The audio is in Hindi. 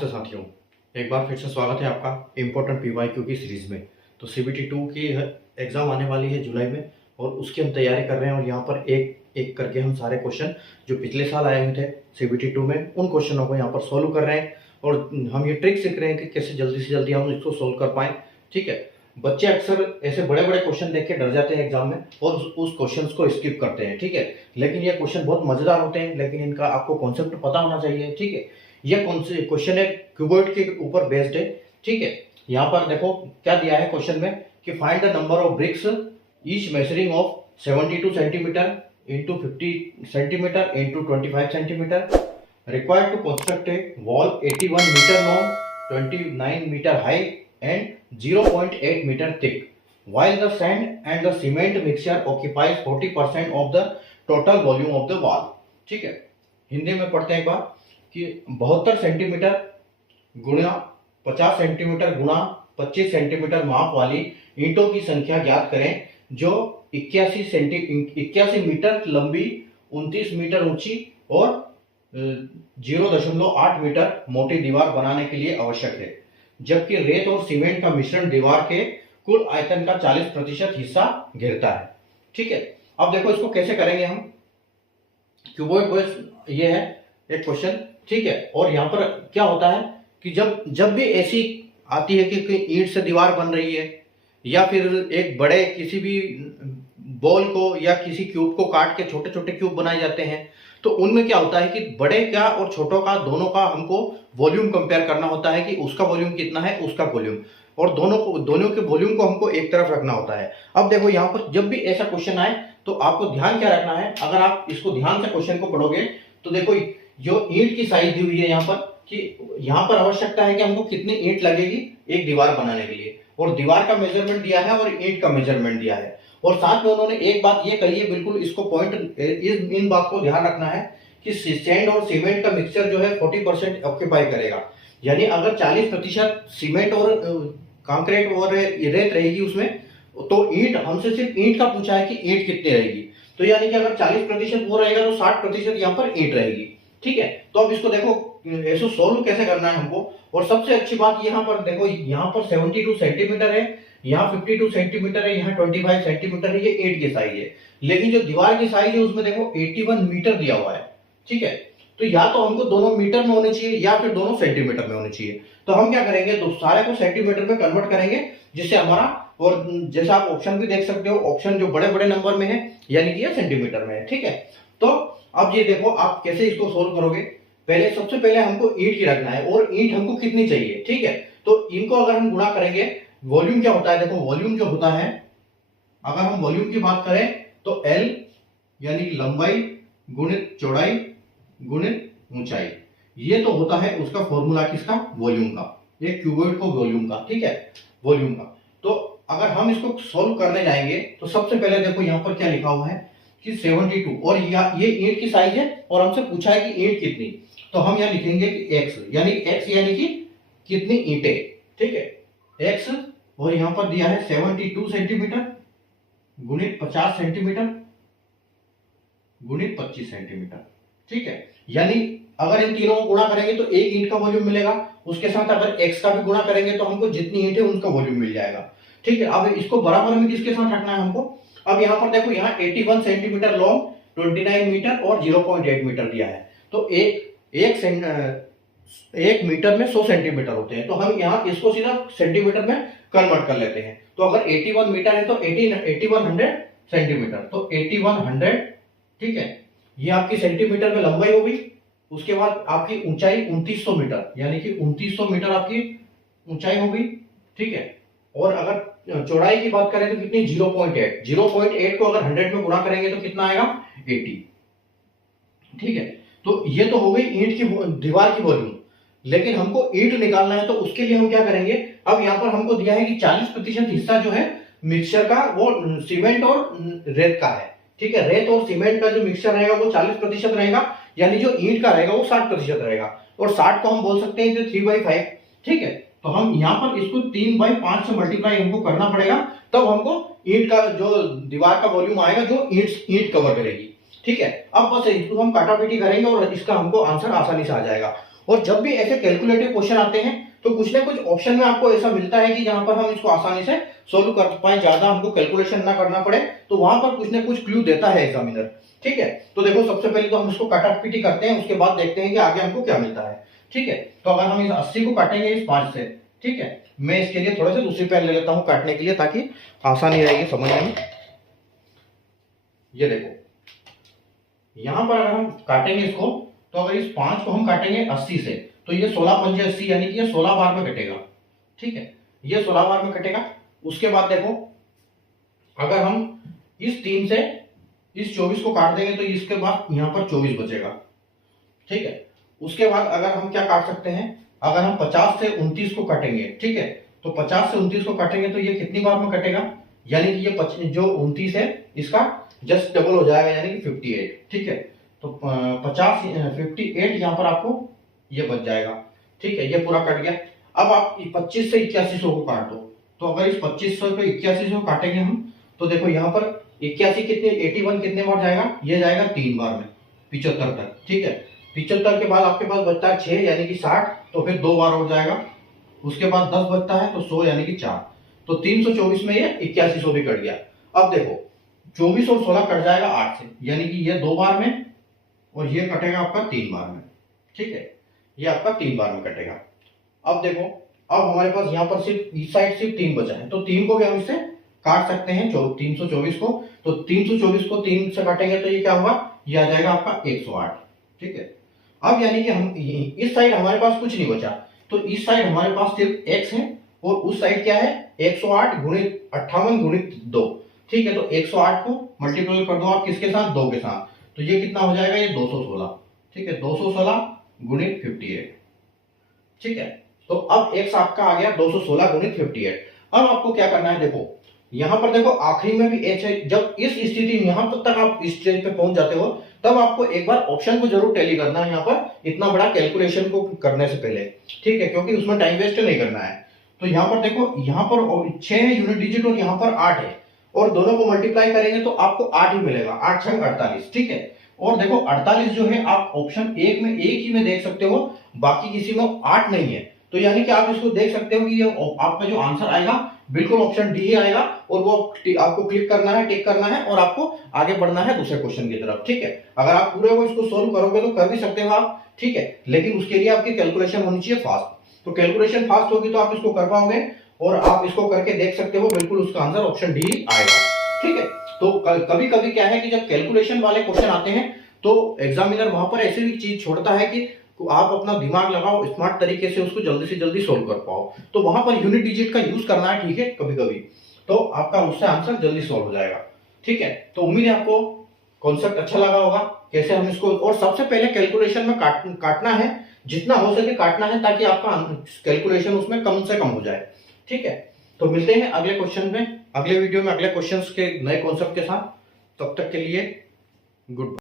नमस्ते साथियों, एक बार फिर से स्वागत है आपका इम्पोर्टेंट पीवाईक्यू की सीरीज़ में। तो सीबीटी 2 की एग्ज़ाम आने वाली है जुलाई में और उसकी हम तैयारी कर रहे हैं और यहाँ पर एक एक करके हम सारे क्वेश्चन जो पिछले साल आए हुए थे सीबीटी 2 में उन क्वेश्चनों को यहाँ पर सॉल्व कर रहे हैं और हम ये ट्रिक सीख रहे हैं कि कैसे जल्दी से जल्दी हम इसको सॉल्व कर पाएँ। ठीक है, बच्चे अक्सर ऐसे बड़े बड़े क्वेश्चन देख के डर जाते हैं एग्जाम में और उस क्वेश्चन को स्किप करते हैं। ठीक है, लेकिन ये क्वेश्चन बहुत मजेदार होते हैं, लेकिन इनका आपको कॉन्सेप्ट पता होना चाहिए। ठीक है, ये कौन से क्वेश्चन है, क्यूबॉइड के ऊपर बेस्ड है। ठीक है, यहाँ पर देखो क्या दिया है क्वेश्चन में कि find the number of BRICS each measuring of 72 centimetre into 50 centimetre into 25 centimetre required to construct a wall 81 meter long, 29 meter high and 0.8 meter thick, while the sand and the cement mixture occupies 40% of the total volume of the wall। ठीक है, हिंदी में पढ़ते हैं एक बार कि 72 सेंटीमीटर गुणा 50 सेंटीमीटर गुणा 25 सेंटीमीटर माप वाली ईंटों की संख्या ज्ञात करें जो 81 मीटर लंबी, 29 मीटर ऊंची और 0.8 मीटर मोटी दीवार बनाने के लिए आवश्यक है, जबकि रेत और सीमेंट का मिश्रण दीवार के कुल आयतन का 40% हिस्सा घेरता है। ठीक है, अब देखो इसको कैसे करेंगे हम। क्यूबॉइड ये है एक क्वेश्चन। ठीक है, और यहाँ पर क्या होता है कि जब भी ऐसी आती है कि ईंट से दीवार बन रही है या फिर एक बड़े किसी भी बॉल को या किसी क्यूब को काट के छोटे छोटे क्यूब बनाए जाते हैं, तो उनमें क्या होता है कि बड़े का और छोटों का दोनों का हमको वॉल्यूम कंपेयर करना होता है कि उसका वॉल्यूम कितना है, उसका वॉल्यूम, और दोनों के वॉल्यूम को हमको एक तरफ रखना होता है। अब देखो यहाँ पर जब भी ऐसा क्वेश्चन आए तो आपको ध्यान क्या रखना है, अगर आप इसको ध्यान से क्वेश्चन को पढ़ोगे तो देखो जो ईंट की साइज दी हुई है यहाँ पर कि यहाँ पर आवश्यकता है कि हमको कितनी ईंट लगेगी एक दीवार बनाने के लिए, और दीवार का मेजरमेंट दिया है और ईंट का मेजरमेंट दिया है, और साथ में उन्होंने एक बात ये कही है, बिल्कुल इसको पॉइंट इन बात को ध्यान रखना है कि सैंड और सीमेंट का मिक्सचर जो है 40% ऑक्यूपाई करेगा। यानी अगर 40% सीमेंट और कंक्रीट और रेत रहेगी उसमें, तो ईंट हमसे सिर्फ ईंट का पूछा है कि ईंट कितनी रहेगी, तो यानी कि अगर 40% वो रहेगा तो 60% यहाँ पर ईंट रहेगी। ठीक है, तो अब इसको देखो ऐसे सोल्व कैसे करना है हमको। और सबसे अच्छी बात यहाँ पर देखो, यहाँ पर 72 सेंटीमीटर है, यहाँ 52 सेंटीमीटर है, यहाँ 25 सेंटीमीटर है, ये ईंट की साइज है, लेकिन जो दीवार की साइज है उसमें देखो 81 मीटर दिया हुआ है। ठीक है, तो या तो हमको दोनों मीटर में होने चाहिए या फिर दोनों सेंटीमीटर में होने चाहिए। तो हम क्या करेंगे, तो सारे को सेंटीमीटर में कन्वर्ट करेंगे जिससे हमारा, और जैसा आप ऑप्शन भी देख सकते हो, ऑप्शन जो बड़े बड़े नंबर में है यानी कि ये सेंटीमीटर में है। ठीक है, तो अब ये देखो आप कैसे इसको सोल्व करोगे। सबसे पहले हमको ईंट की रखना है और ईंट हमको कितनी चाहिए। ठीक है, तो इनको अगर हम गुणा करेंगे, वॉल्यूम क्या होता है, देखो वॉल्यूम जो होता है, अगर हम वॉल्यूम की बात करें तो L यानी लंबाई गुणित चौड़ाई गुणित ऊंचाई, ये तो होता है उसका फॉर्मूला किसका, वॉल्यूम का, एक क्यूबॉइड को वॉल्यूम का। ठीक है, वॉल्यूम का। तो अगर हम इसको सोल्व करने जाएंगे तो सबसे पहले देखो यहाँ पर क्या लिखा हुआ है कि 72, और ये ईंट की साइज है और हमसे पूछा है कि ईंट कितनी, तो हम यहाँ लिखेंगे कि x यानी कि कितनी ईंटें। ठीक है, x, और यहाँ पर दिया है 72 सेंटीमीटर गुणित 50 सेंटीमीटर गुणित 25 सेंटीमीटर। ठीक है, यानी अगर इन तीनों को गुणा करेंगे तो एक ईंट का वॉल्यूम मिलेगा, उसके साथ अगर x का भी गुणा करेंगे तो हमको जितनी ईंट है उनका वॉल्यूम मिल जाएगा। ठीक है, अब इसको बराबर में किसके साथ रखना है हमको। अब यहाँ पर देखो, यहाँ 81 सेंटीमीटर लॉन्ग, 29 मीटर और 0.8 मीटर दिया है, तो एक मीटर में 100 सेंटीमीटर होते हैं, तो हम यहाँ इसको सीधा सेंटीमीटर में कन्वर्ट कर लेते हैं। तो अगर 81 मीटर है तो 8100 सेंटीमीटर, तो 8100। ठीक है, ये आपकी सेंटीमीटर में लंबाई होगी, उसके बाद आपकी ऊंचाई 2900 मीटर, यानी कि 2900 मीटर आपकी ऊंचाई होगी। ठीक है, और अगर चौड़ाई की बात करें तो कितनी, 0.8 को अगर 100 में गुणा करेंगे तो कितना आएगा, 80। ठीक है, तो ये तो हो गई ईंट की दीवार की वॉल्यूम, लेकिन हमको ईंट निकालना है, तो उसके लिए हम क्या करेंगे, अब यहाँ पर हमको दिया है कि 40% हिस्सा जो है मिक्सचर का वो सीमेंट और रेत का है। ठीक है, रेत और सीमेंट का जो मिक्सचर रहेगा वो 40% रहेगा, यानी जो ईंट का रहेगा वो 60% रहेगा, और 60 को हम बोल सकते हैं 3/5। ठीक है, तो हम यहाँ पर इसको 3/5 से मल्टीप्लाई हमको करना पड़ेगा, तब हमको ईंट का जो दीवार का वॉल्यूम आएगा जो ईंट कवर करेगी। ठीक है, अब बस इसको हम काटापीटी करेंगे और इसका हमको आंसर आसानी से आ जाएगा। और जब भी ऐसे कैलकुलेटिव क्वेश्चन आते हैं तो कुछ ना कुछ ऑप्शन में आपको ऐसा मिलता है कि जहां पर हम इसको आसानी से सोल्व कर पाए, ज्यादा हमको कैलकुलेशन ना करना पड़े, तो वहां पर कुछ ना कुछ क्लू देता है एग्जामिनर। ठीक है, तो देखो सबसे पहले तो हम इसको काटापीटी करते हैं, उसके बाद देखते हैं कि आगे हमको क्या मिलता है। ठीक है, तो अगर हम इस 80 को काटेंगे इस 5 से, ठीक है, मैं इसके लिए थोड़ा सा दूसरी पेन ले लेता हूं काटने के लिए ताकि आसानी रहेगी समझने में। ये देखो यहां पर अगर हम काटेंगे इसको, तो अगर इस 5 को हम काटेंगे 80 से, तो ये 16 पंजे 80 यानी कि ये 16 बार में कटेगा। ठीक है, ये 16 बार में कटेगा। उसके बाद देखो अगर हम इस 3 से इस 24 को काट देंगे तो इसके बाद यहां पर 24 बचेगा। ठीक है, उसके बाद अगर हम क्या काट सकते हैं, अगर हम 50 से 29 को काटेंगे, ठीक है, तो 50 से 29 को काटेंगे तो ये कितनी बार में कटेगा, यानी कि ये जो 29 है इसका जस्ट डबल हो जाएगा यानी कि 58। ठीक है, तो 50 58 यहां पर आपको ये बच जाएगा। ठीक है, ये पूरा कट गया। अब आप 25 से 8100 को काट दो, तो अगर इस 2500 को 8100 काटेंगे हम, तो देखो यहाँ पर 81 कितने 81 कितने बार जाएगा, ये जाएगा 3 बार में 75 तक। ठीक है, 75 के बाद आपके पास बचता है 6 यानी कि 60, तो फिर 2 बार और जाएगा। उसके बाद 10 बचता है तो 100 यानी कि 4, तो 324 में ये 8100 भी कट गया। अब देखो 24 और 16 कट जाएगा 8 से, यानी कि ये 2 बार में और ये कटेगा आपका 3 बार में। ठीक है, ये आपका 3 बार में कटेगा। अब देखो अब हमारे पास यहाँ पर सिर्फ इस साइड सिर्फ 3 बचा है, तो 3 को भी हम इससे काट सकते हैं 324 को, तो 324 को 3 से काटेंगे तो ये क्या होगा, ये आ जाएगा आपका 108। ठीक है, अब यानी कि हम इस साइड हमारे पास कुछ नहीं बचा, तो इस साइड हमारे पास सिर्फ x है और उस साइड क्या है 108 गुणित 58 गुणित 2। ठीक है, तो 108 को मल्टीप्लाई कर दो आप किसके साथ, 2 के साथ, तो ये कितना हो जाएगा, ये 216। ठीक है, 216 गुणित 58। ठीक है, तो अब x आपका आ गया 216 गुणित 58। अब आपको क्या करना है, देखो यहां पर देखो आखिरी में भी h है। जब इस स्थिति में यहां तक आप इस स्टेज पे पहुंच जाते हो, तब आपको एक बार ऑप्शन को जरूर टैली करना है यहाँ पर इतना बड़ा कैलकुलेशन को करने से पहले। ठीक है, क्योंकि उसमें टाइम वेस्ट नहीं करना है। तो यहाँ पर देखो यहाँ पर 6 है यूनिट डिजिट और यहाँ पर 8 है, और दोनों को मल्टीप्लाई करेंगे तो आपको 8 ही मिलेगा, 8 छंग 48। ठीक है, और देखो 48 जो है आप ऑप्शन एक में एक ही में देख सकते हो, बाकी किसी में 8 नहीं है, तो यानी कि आप इसको देख सकते हो कि ये आपका जो आंसर आएगा बिल्कुल ऑप्शन डी ही आएगा, और वो आपको क्लिक करना है, टिक करना है और आपको आगे बढ़ना है दूसरे क्वेश्चन की तरफ। ठीक है, अगर आप पूरे को इसको सोल्व करोगे तो कर भी सकते हो आप। ठीक है, लेकिन उसके लिए आपकी कैलकुलेशन होनी चाहिए फास्ट, तो कैलकुलेशन फास्ट होगी तो आप इसको कर पाओगे और आप इसको करके देख सकते हो, बिल्कुल उसका आंसर ऑप्शन डी आएगा। ठीक है, तो कभी कभी क्या है कि जब कैलकुलेशन वाले क्वेश्चन आते हैं तो एग्जामिनर वहां पर ऐसी भी चीज छोड़ता है कि आप अपना दिमाग लगाओ, स्मार्ट तरीके से उसको जल्दी से जल्दी सोल्व कर पाओ, तो वहां पर यूनिट डिजिट का यूज करना है। ठीक है, कभी कभी तो आपका उससे आंसर जल्दी सोल्व हो जाएगा। ठीक है, तो उम्मीद है आपको कॉन्सेप्ट अच्छा लगा होगा कैसे हम इसको, और सबसे पहले कैलकुलेशन में काटना है, जितना हो सके काटना है ताकि आपका कैलकुलेशन उसमें कम से कम हो जाए। ठीक है, तो मिलते हैं अगले क्वेश्चन में, अगले वीडियो में अगले क्वेश्चंस के नए कॉन्सेप्ट के साथ। तब तक के लिए गुड बाय।